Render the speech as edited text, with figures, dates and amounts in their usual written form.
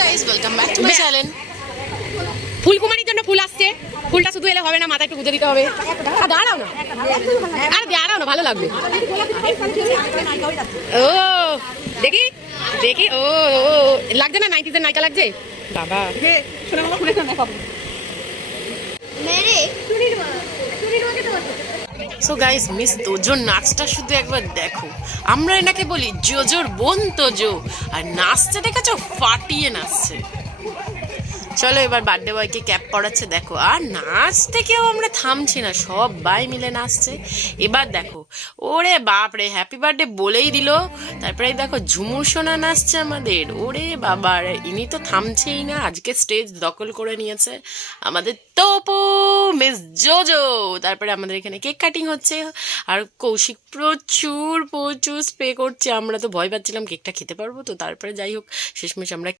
Guys welcome back to my channel. ফুলকুমারির জন্য ফুল আসছে, ফুলটা শুধু এলে হবে না, মাথায় একটু গুঁজে দিতে হবে। আর দাঁড়াও না, আর দাঁড়াও না, ভালো লাগবে। ও দেখি দেখি, ও ও লাগছে না, 90s এর নায়িকা লাগছে বাবা। সো গাইস মিস তোজোর নাচটা শুধু একবার দেখো। আমরা এনাকে বলি জোজোর বোন তোজো, আর নাচতে দেখেছো ফাটিয়ে নাচছে। চলো এবার বার্থডে বয়কে ক্যাপ পড়াচ্ছে দেখো, আর নাচ থেকেও আমরা থামছি না, সবাই মিলে নাচছে। এবার দেখো, ওরে বাপ রে, হ্যাপি বার্থডে বলেই দিল। তারপরে দেখো ঝুমুর সোনা নাচছে আমাদের, ওরে বাবা রে, ইনি তো থামছেই না, আজকে স্টেজ দখল করে নিয়েছে আমাদের তপু মিস জোজো। তারপরে আমাদের এখানে কেক কাটিং হচ্ছে, আর কৌশিক প্রচুর প্রচুর স্প্রে করছে। আমরা তো ভয় পাচ্ছিলাম কেকটা খেতে পারবো তো, তারপরে যাই হোক শেষমেশ আমরা